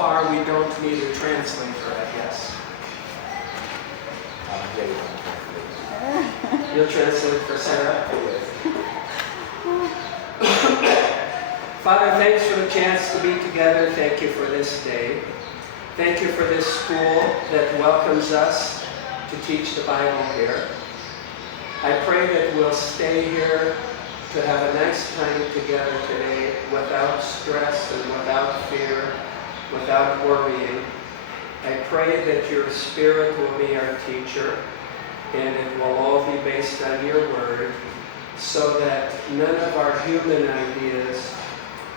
far we don't need a translator, I guess. You'll translate for Sarah? Father, thanks for the chance to be together. Thank you for this day. Thank you for this school that welcomes us to teach the Bible here. I pray that we'll stay here to have a nice time together today without stress and without fear, without worrying. I pray that your Spirit will be our teacher, and it will all be based on your word, so that none of our human ideas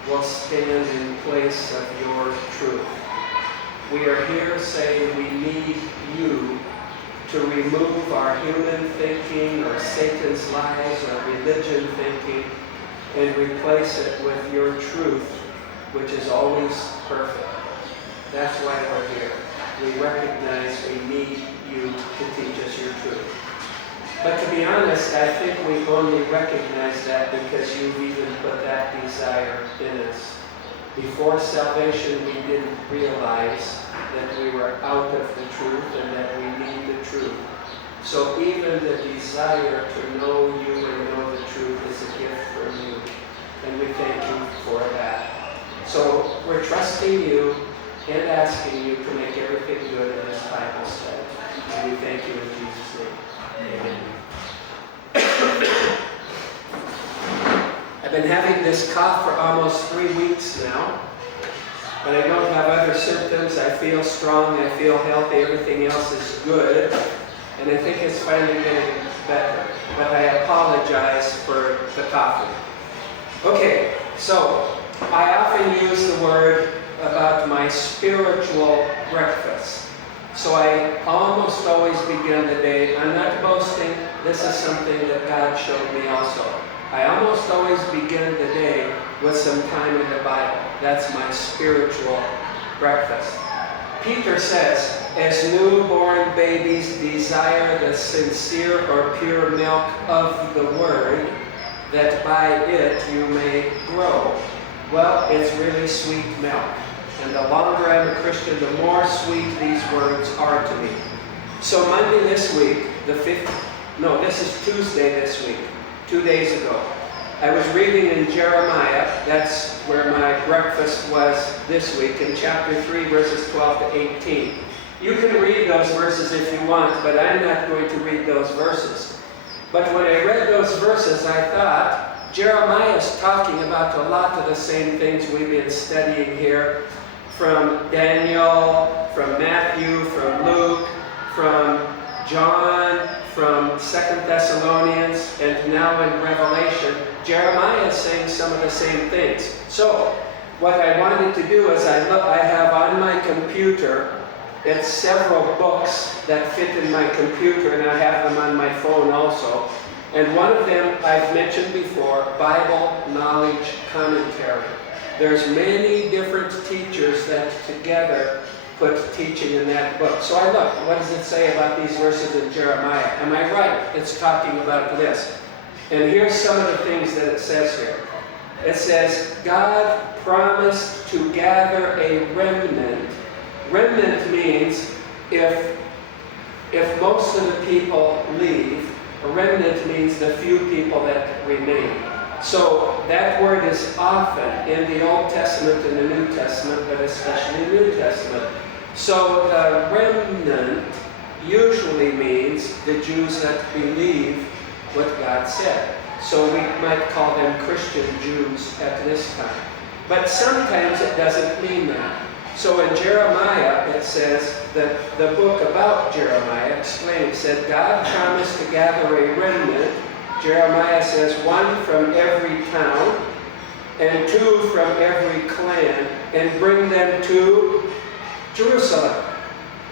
will stand in place of your truth. We are here saying we need you to remove our human thinking or Satan's lies or religion thinking and replace it with your truth, which is always perfect. That's why we're here. We recognize we need you to teach us your truth. But to be honest, I think we only recognize that because you've even put that desire in us. Before salvation, we didn't realize that we were out of the truth and that we need the truth. So even the desire to know you and know the truth is a gift from you. And we thank you for that. So we're trusting you and asking you to make everything good in this Bible study. And we thank you in Jesus' name. Amen. I've been having this cough for almost 3 weeks now, but I don't have other symptoms. I feel strong, I feel healthy, everything else is good, and I think it's finally getting better. But I apologize for the coughing. Okay, so I often use the word about my spiritual breakfast. So I almost always begin the day, I'm not boasting, this is something that God showed me also. I almost always begin the day with some time in the Bible. That's my spiritual breakfast. Peter says, as newborn babies desire the sincere or pure milk of the Word, that by it you may grow. Well, it's really sweet milk. And the longer I'm a Christian, the more sweet these words are to me. So Monday this week, this is Tuesday this week, 2 days ago, I was reading in Jeremiah, that's where my breakfast was this week, in chapter 3, verses 12 to 18. You can read those verses if you want, but I'm not going to read those verses. But when I read those verses, I thought, Jeremiah's talking about a lot of the same things we've been studying here, from Daniel, from Matthew, from Luke, from John, from 2 Thessalonians, and now in Revelation. Jeremiah is saying some of the same things. So, what I wanted to do is I have on my computer, it's several books that fit in my computer, and I have them on my phone also. And one of them I've mentioned before, Bible Knowledge Commentary. There's many different teachers that together put teaching in that book. So I looked, what does it say about these verses in Jeremiah? Am I right? It's talking about this. And here's some of the things that it says here. It says, God promised to gather a remnant. Remnant means if most of the people leave, a remnant means the few people that remain. So that word is often in the Old Testament and the New Testament, but especially the New Testament. So the remnant usually means the Jews that believe what God said. So we might call them Christian Jews at this time. But sometimes it doesn't mean that. So in Jeremiah, it says that the book about Jeremiah explains, said God promised to gather a remnant. Jeremiah says 1 from every town and 2 from every clan, and bring them to Jerusalem.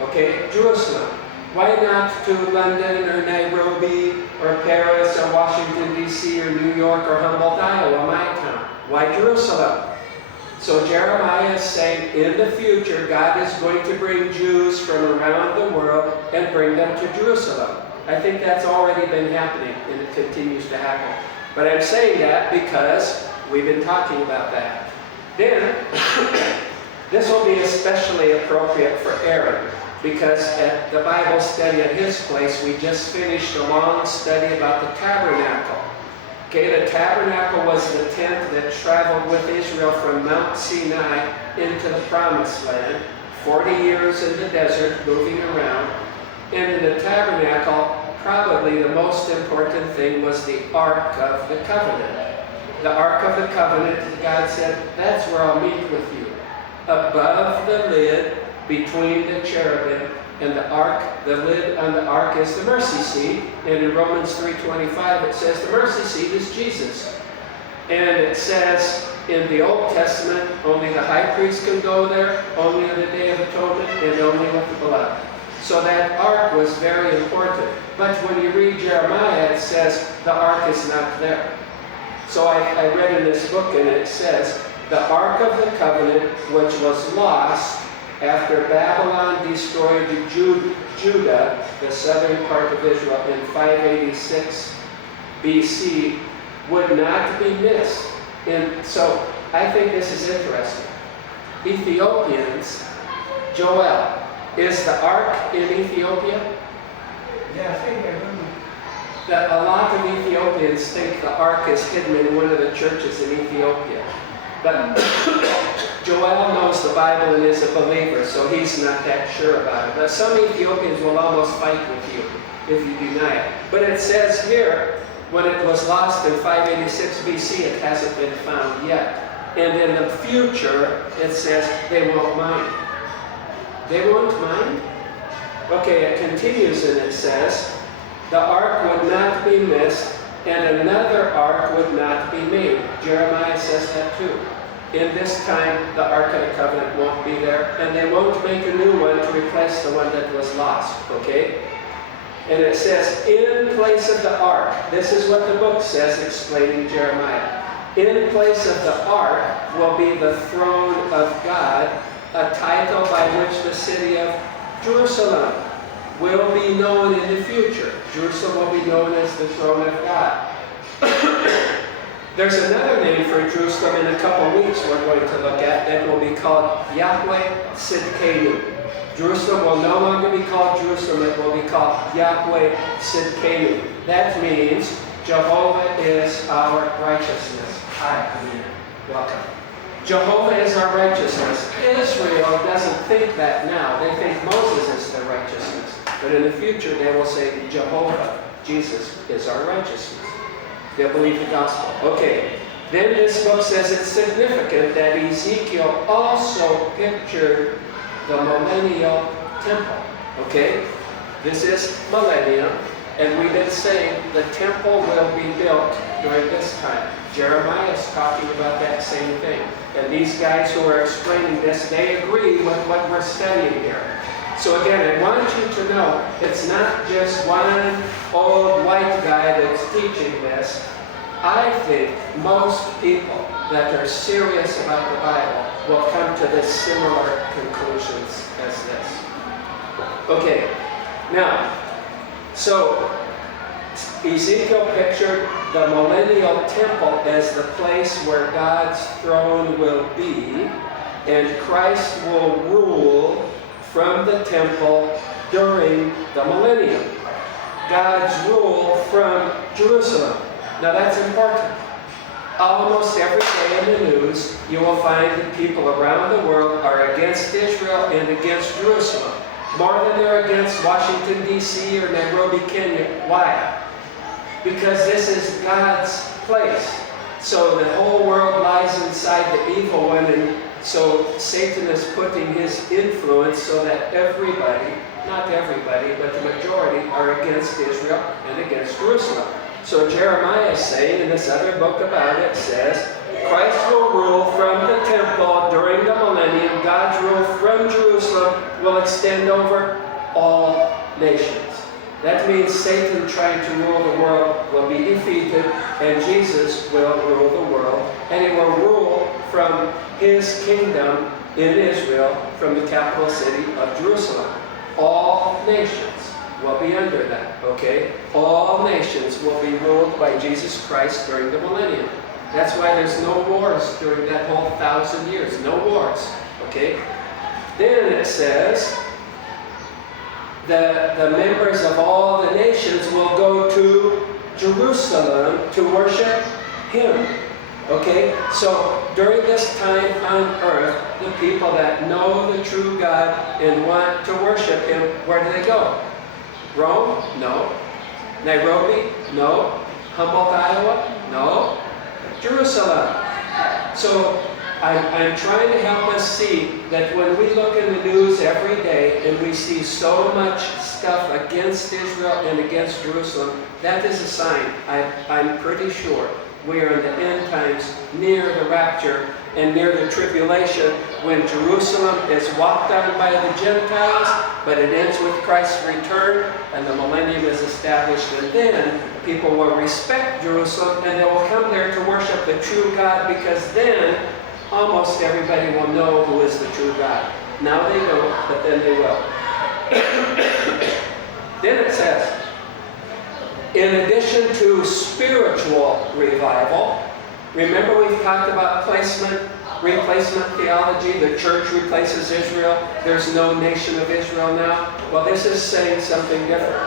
Okay, Jerusalem. Why not to London or Nairobi or Paris or Washington, D.C. or New York or Humboldt, Iowa, my town? Why Jerusalem? So Jeremiah is saying in the future, God is going to bring Jews from around the world and bring them to Jerusalem. I think that's already been happening, and it continues to happen. But I'm saying that because we've been talking about that. Then, This will be especially appropriate for Aaron, because at the Bible study at his place, we just finished a long study about the tabernacle. Okay, the tabernacle was the tent that traveled with Israel from Mount Sinai into the Promised Land, 40 years in the desert, moving around. And in the tabernacle, probably the most important thing was the Ark of the Covenant. The Ark of the Covenant, God said, that's where I'll meet with you. Above the lid, between the cherubim and the ark, the lid on the ark is the mercy seat. And in Romans 3:25 it says the mercy seat is Jesus. And it says in the Old Testament, only the high priest can go there, only on the Day of Atonement, and only with the blood. So that ark was very important. But when you read Jeremiah, it says the ark is not there. So I read in this book, and it says, the Ark of the Covenant, which was lost after Babylon destroyed Judah, the southern part of Israel, in 586 BC, would not be missed. And so I think this is interesting. Ethiopians, Joel, is the Ark in Ethiopia? Yeah, I think I remember. That a lot of Ethiopians think the Ark is hidden in one of the churches in Ethiopia. But Joel knows the Bible and is a believer, so he's not that sure about it. But some Ethiopians will almost fight with you if you deny it. But it says here, when it was lost in 586 BC, it hasn't been found yet. And in the future, it says they won't mind. They won't mind? Okay, it continues and it says, the ark would not be missed, and another ark would not be made. Jeremiah says that too. In this time, the Ark of the Covenant won't be there, and they won't make a new one to replace the one that was lost, okay? And it says, in place of the ark, this is what the book says, explaining Jeremiah. In place of the ark will be the throne of God, a title by which the city of Jerusalem will be known in the future. Jerusalem will be known as the throne of God. There's another name for Jerusalem in a couple weeks we're going to look at that will be called Yahweh Sidkenu. Jerusalem will no longer be called Jerusalem, it will be called Yahweh Sidkenu. That means Jehovah is our righteousness. Hi, Amir. Welcome. Jehovah is our righteousness. Israel doesn't think that now. They think Moses is their righteousness. But in the future they will say Jehovah, Jesus, is our righteousness. They'll believe the gospel. Okay, then this book says it's significant that Ezekiel also pictured the millennial temple. Okay, this is millennium, and we've been saying the temple will be built during this time. Jeremiah is talking about that same thing. And these guys who are explaining this, they agree with what we're studying here. So again, I want you to know, it's not just one old white guy that's teaching this. I think most people that are serious about the Bible will come to this similar conclusions as this. Okay, now, so Ezekiel pictured the millennial temple as the place where God's throne will be, and Christ will rule from the temple during the millennium. God's rule from Jerusalem. Now that's important. Almost every day in the news, you will find that people around the world are against Israel and against Jerusalem. More than they're against Washington, D.C. or Nairobi, Kenya. Why? Because this is God's place. So the whole world lies inside the evil one, and so Satan is putting his influence so that everybody, not everybody, but the majority are against Israel and against Jerusalem. So Jeremiah is saying in this other book about it, says, Christ will rule from the temple during the millennium. God's rule from Jerusalem will extend over all nations. That means Satan trying to rule the world will be defeated, and Jesus will rule the world, and he will rule from his kingdom in Israel from the capital city of Jerusalem. All nations will be under that, okay? All nations will be ruled by Jesus Christ during the millennium. That's why there's no wars during that whole 1,000 years. No wars. Okay? Then it says that the members of all the nations will go to Jerusalem to worship Him. Okay? So during this time on earth, the people that know the true God and want to worship Him, where do they go? Rome? No. Nairobi? No. Humboldt, Iowa? No. Jerusalem. So I'm trying to help us see that when we look in the news every day and we see so much stuff against Israel and against Jerusalem, that is a sign, I'm pretty sure, we are in the end times, near the rapture and near the tribulation, when Jerusalem is walked on by the Gentiles, but it ends with Christ's return and the millennium is established, and then people will respect Jerusalem and they will come there to worship the true God, because then almost everybody will know who is the true God. Now they don't, but then they will. Then it says, in addition to spiritual revival, remember we've talked about replacement theology. The church replaces Israel. There's no nation of Israel now. Well, this is saying something different.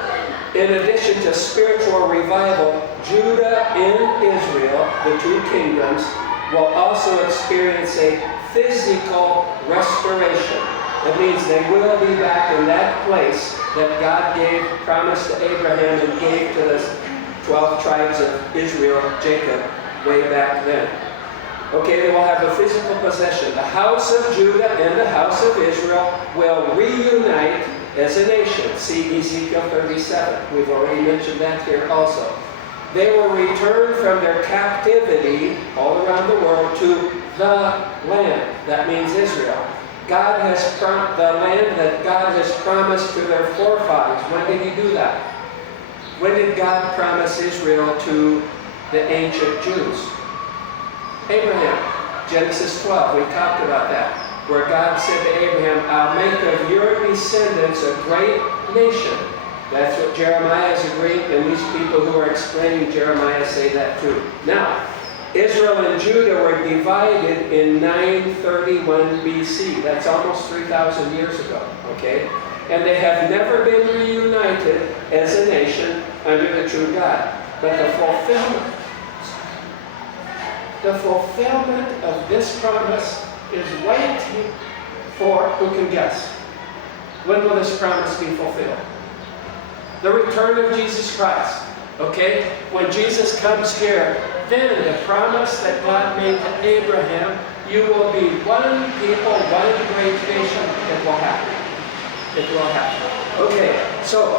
In addition to spiritual revival, Judah and Israel, the two kingdoms, will also experience a physical restoration. That means they will be back in that place that God promised to Abraham and gave to the 12 tribes of Israel, Jacob, way back then. Okay, they will have a physical possession. The house of Judah and the house of Israel will reunite as a nation. See Ezekiel 37. We've already mentioned that here also. They will return from their captivity all around the world to the land. That means Israel. The land that God has promised to their forefathers. When did He do that? When did God promise Israel to the ancient Jews? Abraham. Genesis 12, we talked about that. Where God said to Abraham, I'll make of your descendants a great nation. That's what Jeremiah is agreeing, and these people who are explaining Jeremiah say that too. Now, Israel and Judah were divided in 931 BC. That's almost 3,000 years ago, okay? And they have never been reunited as a nation under the true God. But the fulfillment of this promise is waiting for, who can guess? When will this promise be fulfilled? The return of Jesus Christ. Okay? When Jesus comes here, then the promise that God made to Abraham, you will be one people, one great nation, it will happen. It will happen. Okay, so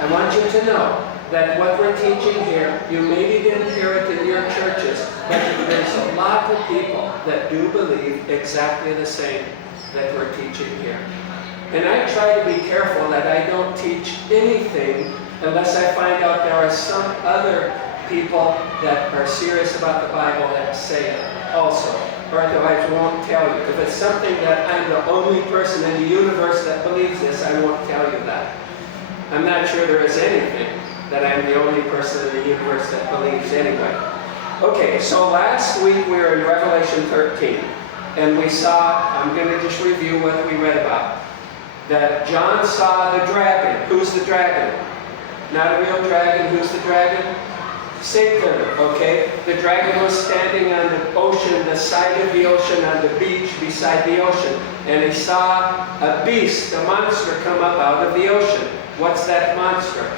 I want you to know that what we're teaching here, you maybe didn't hear it in your churches, but there's a lot of people that do believe exactly the same that we're teaching here. And I try to be careful that I don't teach anything unless I find out there are some other people that are serious about the Bible that say it also. Or otherwise I won't tell you. If it's something that I'm the only person in the universe that believes this, I won't tell you that. I'm not sure there is anything that I'm the only person in the universe that believes anyway. Okay, so last week we were in Revelation 13. And we saw, I'm going to just review what we read about. That John saw the dragon. Who's the dragon? Not a real dragon. Who's the dragon? Satan, okay? The dragon was standing on the ocean, the side of the ocean, on the beach beside the ocean. And he saw a beast, a monster, come up out of the ocean. What's that monster?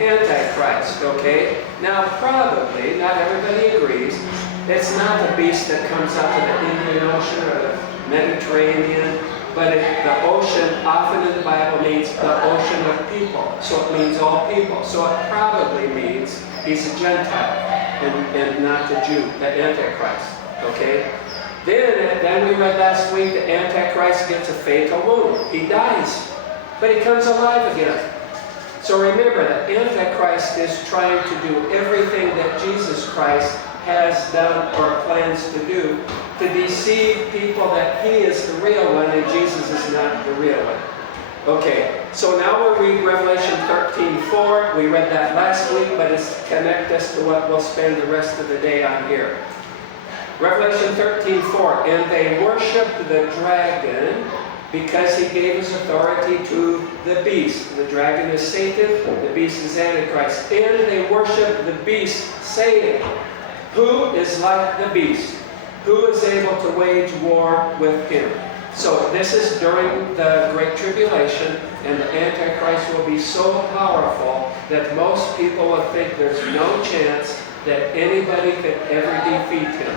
Antichrist, okay? Now probably, not everybody agrees, it's not a beast that comes out of the Indian Ocean or the Mediterranean, but the ocean often in the Bible means the ocean of people. So it means all people. So it probably means he's a Gentile and not a Jew, the Antichrist. Okay? Then we read last week the Antichrist gets a fatal wound. He dies, but he comes alive again. So remember that Antichrist is trying to do everything that Jesus Christ has done or plans to do to deceive people that he is the real one and Jesus is not the real one. Okay, so now we'll read Revelation 13:4. We read that last week, but it's connect us to what we'll spend the rest of the day on here. Revelation 13:4, and they worshiped the dragon because he gave his authority to the beast. The dragon is Satan, the beast is Antichrist. And they worshiped the beast, saying, who is like the beast? Who is able to wage war with him? So this is during the Great Tribulation, and the Antichrist will be so powerful that most people will think there's no chance that anybody could ever defeat him.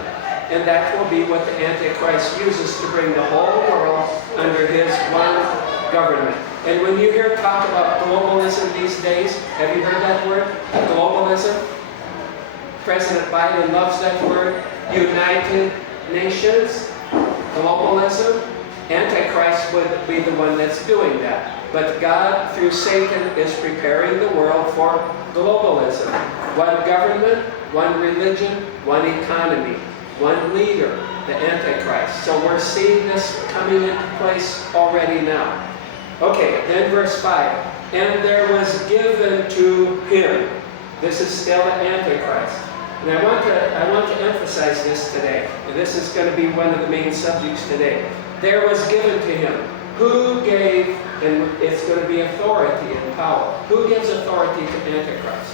And that will be what the Antichrist uses to bring the whole world under his one government. And when you hear talk about globalism these days, have you heard that word? Globalism? President Biden loves that word. United Nations, globalism. Antichrist would be the one that's doing that. But God, through Satan, is preparing the world for globalism. One government, one religion, one economy, one leader, the Antichrist. So we're seeing this coming into place already now. Okay, then verse 5. And there was given to him. This is still the Antichrist. And I want to emphasize this today. And this is going to be one of the main subjects today. There was given to him. Who gave, and it's going to be authority and power. Who gives authority to Antichrist?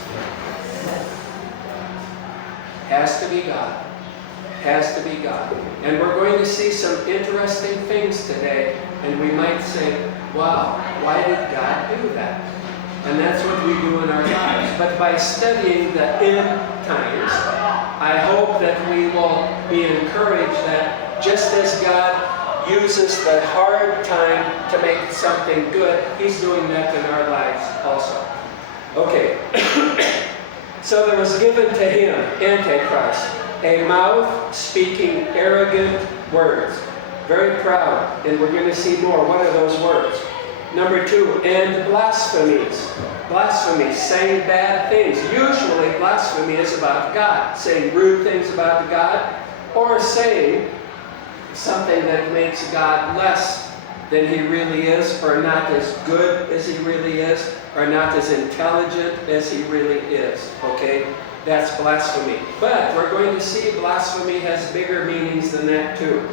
Has to be God. Has to be God. And we're going to see some interesting things today. And we might say, wow, why did God do that? And that's what we do in our lives. But by studying the end times, I hope that we will be encouraged that just as God uses the hard time to make something good, he's doing that in our lives also. Okay. So there was given to him, Antichrist, a mouth speaking arrogant words. Very proud. And we're going to see more. What are those words? Number 2, and blasphemies. Blasphemies, saying bad things. Usually blasphemy is about God, saying rude things about God, or saying something that makes God less than he really is, or not as good as he really is, or not as intelligent as he really is. Okay? That's blasphemy. But we're going to see blasphemy has bigger meanings than that too.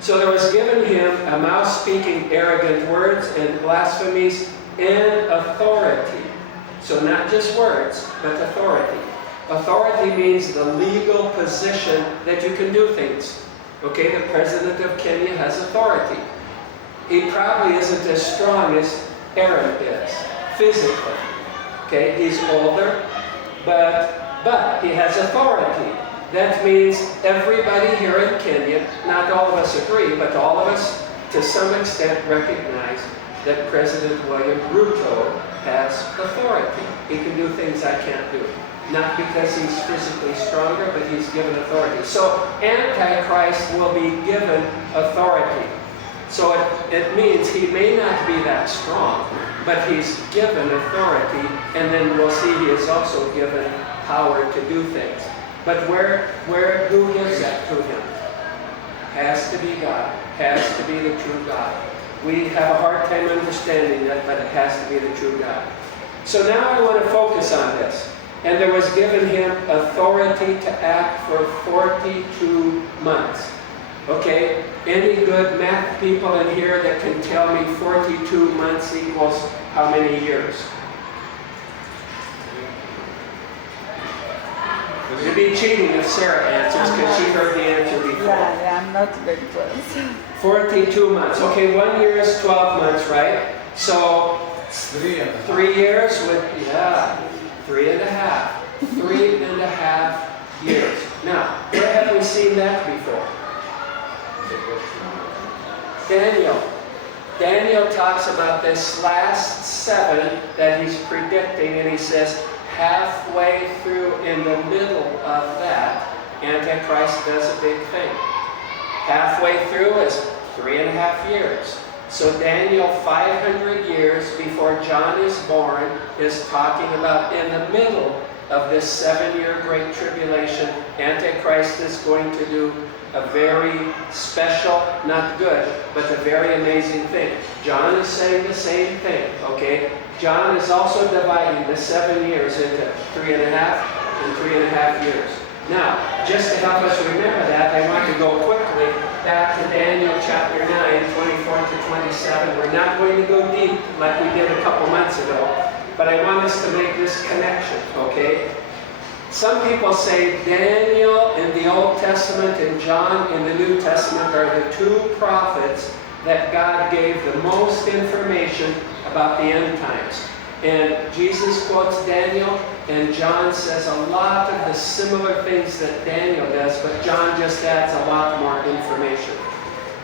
So there was given him a mouth speaking arrogant words and blasphemies and authority. So not just words, but authority. Authority means the legal position that you can do things. Okay, the president of Kenya has authority. He probably isn't as strong as Aaron is, physically. Okay, he's older, but he has authority. That means everybody here in Kenya, not all of us agree, but all of us to some extent recognize that President William Ruto has authority. He can do things I can't do. Not because he's physically stronger, but he's given authority. So Antichrist will be given authority. So it means he may not be that strong, but he's given authority, and then we'll see he is also given power to do things. But who gives that to him? Has to be God. Has to be the true God. We have a hard time understanding that, but it has to be the true God. So now I want to focus on this. And there was given him authority to act for 42 months. Okay? Any good math people in here that can tell me 42 months equals how many years? It'd be cheating if Sarah answers because she heard the answer before. Yeah, I'm not very close. 42 months. Okay, 1 year is 12 months, right? So 3 years with, 3.5. 3.5 years. Now, where have we seen that before? Daniel talks about this last 7 that he's predicting, and he says, halfway through, in the middle of that, Antichrist does a big thing. Halfway through is 3.5 years. So Daniel, 500 years before John is born, is talking about in the middle of this 7-year Great Tribulation, Antichrist is going to do a very special, not good, but a very amazing thing. John is saying the same thing, okay? John is also dividing the 7 years into 3.5 and 3.5 years. Now, just to help us remember that, I want to go quickly back to Daniel chapter 9, 24 to 27. We're not going to go deep like we did a couple months ago, but I want us to make this connection, okay? Some people say Daniel in the Old Testament and John in the New Testament are the two prophets that God gave the most information about the end times. And Jesus quotes Daniel, and John says a lot of the similar things that Daniel does, but John just adds a lot more information.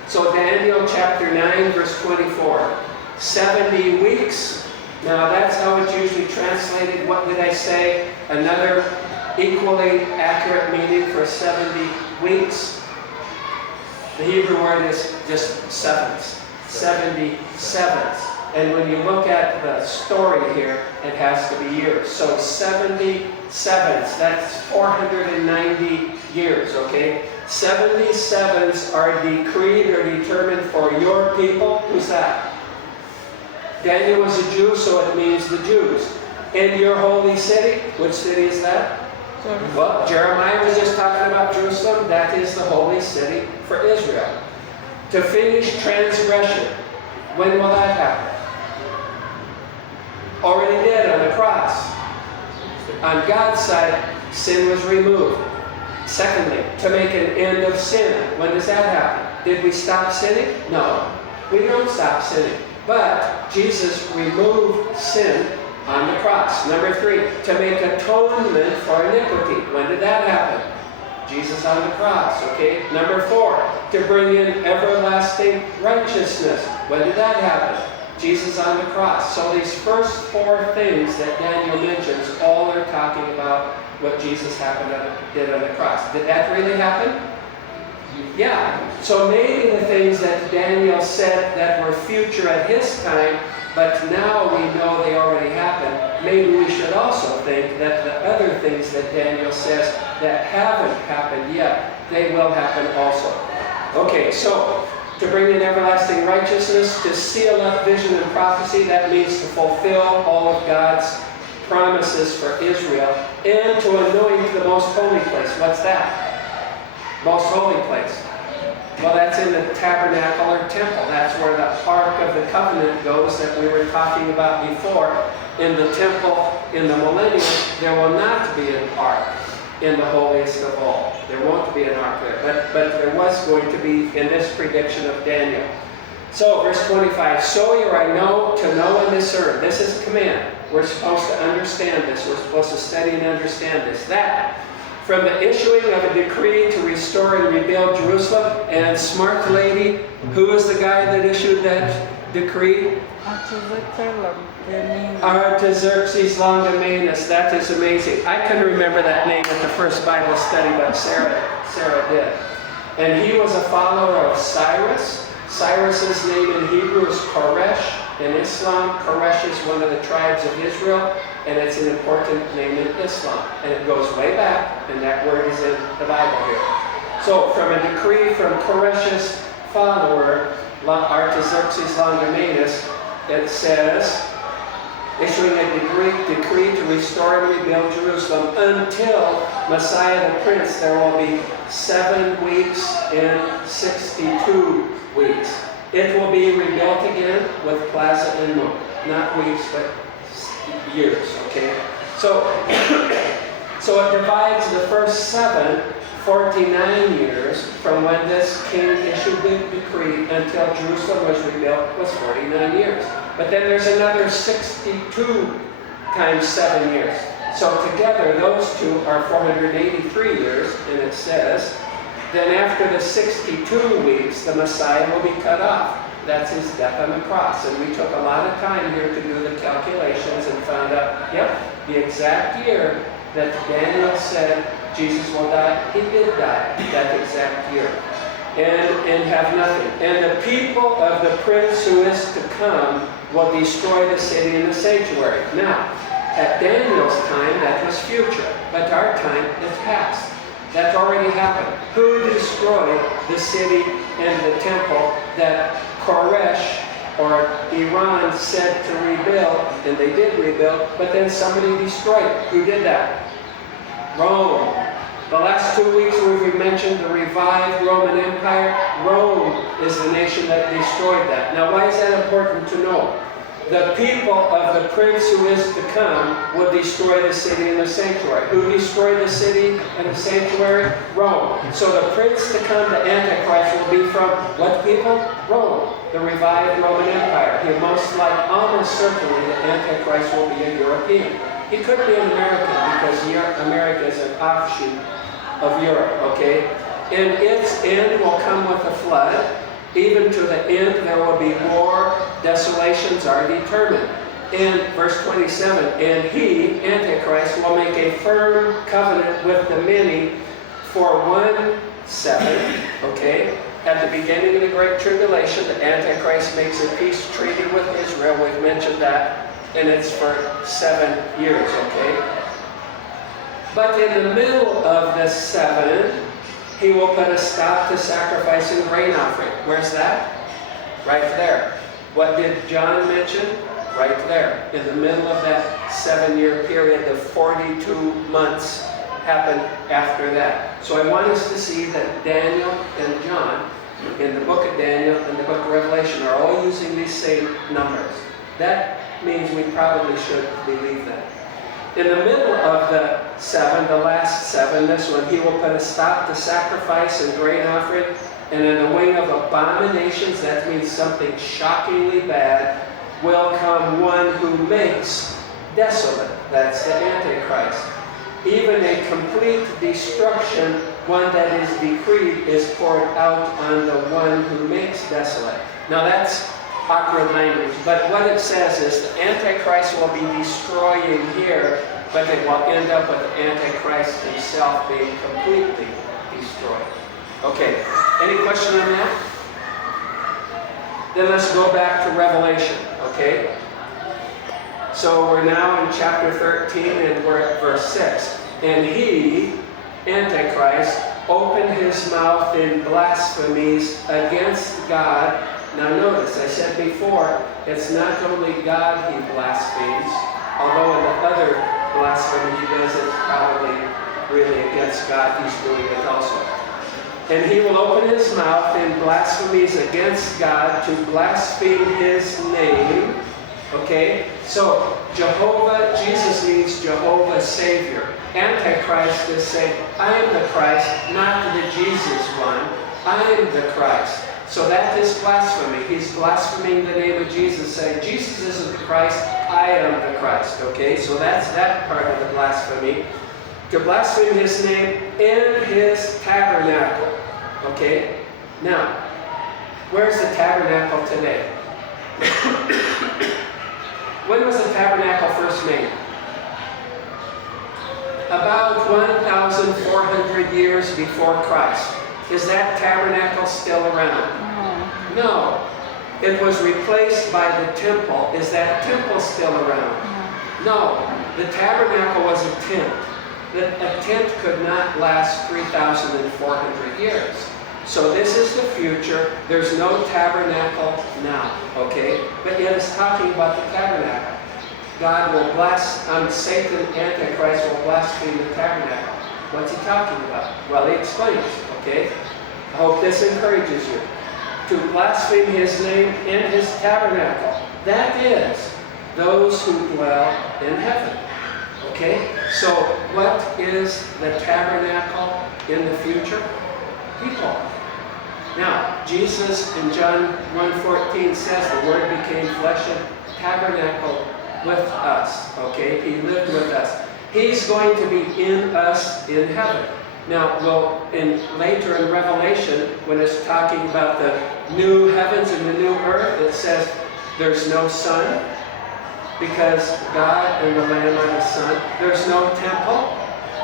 So Daniel chapter 9, verse 24, 70 weeks. Now that's how it's usually translated. What did I say? Another equally accurate meaning for 70 weeks. The Hebrew word is just sevens, 70 sevens. And when you look at the story here, it has to be years. So 70 sevens, that's 490 years, okay? 70 sevens are decreed or determined for your people. Who's that? Daniel was a Jew, so it means the Jews. In your holy city, which city is that? Well, Jeremiah was just talking about Jerusalem. That is the holy city for Israel. To finish transgression. When will that happen? Already did on the cross. On God's side, sin was removed. Secondly, to make an end of sin. When does that happen? Did we stop sinning? No. We don't stop sinning. But Jesus removed sin on the cross. Number 3, to make atonement for iniquity. When did that happen? Jesus on the cross, okay? Number 4, to bring in everlasting righteousness. When did that happen? Jesus on the cross. So these first 4 things that Daniel mentions, all are talking about what Jesus did on the cross. Did that really happen? Yeah. So maybe the things that Daniel said that were future at his time, but now we know they already happened, maybe we should also think that the other things that Daniel says that haven't happened yet, they will happen also. Okay, so to bring in everlasting righteousness, to seal up vision and prophecy, that means to fulfill all of God's promises for Israel, and to anoint the most holy place. What's that? Most holy place. Well, that's in the tabernacle or temple. That's where the Ark of the Covenant goes that we were talking about before. In the temple, in the millennium, there will not be an ark in the holiest of all. There won't be an ark there. But there was going to be in this prediction of Daniel. So, verse 25, so you are to know and discern. This is a command. We're supposed to understand this. We're supposed to study and understand this. That from the issuing of a decree to restore and rebuild Jerusalem, and smart lady, who is the guy that issued that decree? Artaxerxes Longimanus. That is amazing. I can remember that name at the first Bible study, but Sarah did. And he was a follower of Cyrus. Cyrus's name in Hebrew is Koresh. In Islam, Koresh is one of the tribes of Israel, and it's an important name in Islam. And it goes way back, and that word is in the Bible here. So, from a decree from Koresh's follower, Artaxerxes Longimanus, it says, issuing a decree to restore and rebuild Jerusalem until Messiah the Prince. There will be 7 weeks and 62 weeks. It will be rebuilt again with plaza and moon. Not weeks, but years, okay? So it divides the first 49 years from when this king issued the decree until Jerusalem was rebuilt was 49 years. But then there's another 62 times 7 years. So together, those two are 483 years, and it says, then after the 62 weeks, the Messiah will be cut off. That's his death on the cross. And we took a lot of time here to do the calculations and found out, yep, the exact year that Daniel said Jesus will die, he did die that exact year. And have nothing. And the people of the prince who is to come will destroy the city and the sanctuary. Now, at Daniel's time, that was future. But our time is past. That's already happened. Who destroyed the city and the temple that Koresh or Iran said to rebuild, and they did rebuild, but then somebody destroyed it. Who did that? Rome. The last 2 weeks we've mentioned the revived Roman Empire. Rome is the nation that destroyed that. Now why is that important to know? The people of the prince who is to come will destroy the city and the sanctuary. Who destroyed the city and the sanctuary? Rome. So the prince to come, the Antichrist, will be from what people? Rome, the revived Roman Empire. He almost certainly, the Antichrist will be a European. He could be an American because America is an offshoot of Europe, okay? And its end will come with a flood. Even to the end there will be war, desolations are determined. In verse 27, and he, Antichrist, will make a firm covenant with the many for 1/7, okay? At the beginning of the Great Tribulation, the Antichrist makes a peace treaty with Israel. We've mentioned that, and it's for 7 years, okay? But in the middle of the 7, he will put a stop to sacrifice and grain offering. Where's that? Right there. What did John mention? Right there. In the middle of that 7-year period, the 42 months happened after that. So I want us to see that Daniel and John, in the book of Daniel and the book of Revelation, are all using these same numbers. That means we probably should believe that. In the middle of the 7, the last 7, this one, he will put a stop to sacrifice and grain offering, and in the wing of abominations, that means something shockingly bad, will come one who makes desolate. That's the Antichrist. Even a complete destruction, one that is decreed, is poured out on the one who makes desolate. Now that's awkward language, but what it says is the Antichrist will be destroying here, but it will end up with the Antichrist himself being completely destroyed. Okay, any question on that? Then let's go back to Revelation, okay? So we're now in chapter 13 and we're at verse 6. And he, Antichrist, opened his mouth in blasphemies against God. Now notice, I said before, it's not only God he blasphemes, although in the other blasphemy he does it probably really against God, he's doing it also. And he will open his mouth in blasphemies against God to blaspheme his name. Okay, so Jehovah, Jesus means Jehovah Savior. Antichrist is saying, I am the Christ, not the Jesus one. I am the Christ. So that is blasphemy. He's blaspheming the name of Jesus, saying, Jesus isn't the Christ, I am the Christ. Okay, so that's that part of the blasphemy. To blaspheme his name in his tabernacle. Okay, now, where's the tabernacle today? When was the tabernacle first made? About 1,400 years before Christ. Is that tabernacle still around? No. It was replaced by the temple. Is that temple still around? No. The tabernacle was a tent. A tent could not last 3,400 years. So this is the future. There's no tabernacle now, okay? But yet it's talking about the tabernacle. God will Satan, Antichrist, will blaspheme the tabernacle. What's he talking about? Well, he explains, okay? I hope this encourages you. To blaspheme his name in his tabernacle. That is, those who dwell in heaven. Okay? So, what is the tabernacle in the future? People. Now, Jesus in John 1:14 says the Word became flesh and tabernacled with us. Okay? He lived with us. He's going to be in us in heaven. Now, later in Revelation, when it's talking about the new heavens and the new earth, it says there's no sun, because God and the Lamb are the sun. There's no temple,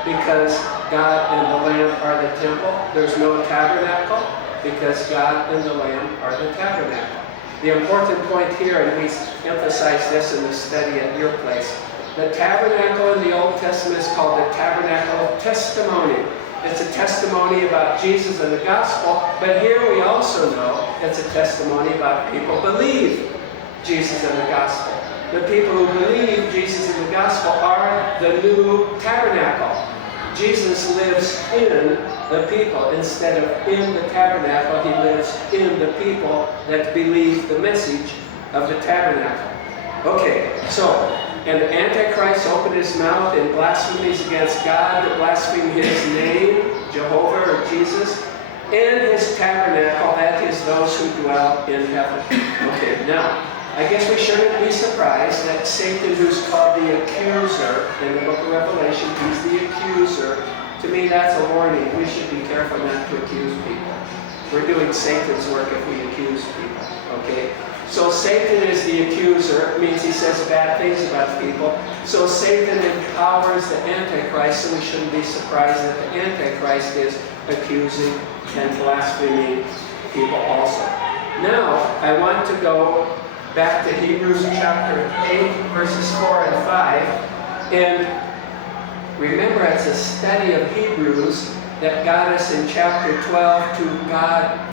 because God and the Lamb are the temple. There's no tabernacle, because God and the Lamb are the tabernacle. The important point here, and we emphasize this in the study at your place, the tabernacle in the Old Testament is called the tabernacle of testimony. It's a testimony about Jesus and the gospel, but here we also know it's a testimony about people believe Jesus and the gospel. The people who believe Jesus and the gospel are the new tabernacle. Jesus lives in the people instead of in the tabernacle. He lives in the people that believe the message of the tabernacle. Okay, so, and the Antichrist opened his mouth in blasphemies against God, that blaspheme his name, Jehovah or Jesus, and his tabernacle, that is those who dwell in heaven. Okay, now, I guess we shouldn't be surprised that Satan, who's called the accuser in the book of Revelation, he's the accuser. To me, that's a warning. We should be careful not to accuse people. We're doing Satan's work if we accuse people, okay? So Satan is the accuser. It means he says bad things about people. So Satan empowers the Antichrist, so we shouldn't be surprised that the Antichrist is accusing and blaspheming people also. Now, I want to go back to Hebrews chapter 8, verses 4 and 5. And remember, it's a study of Hebrews that got us in chapter 12 to God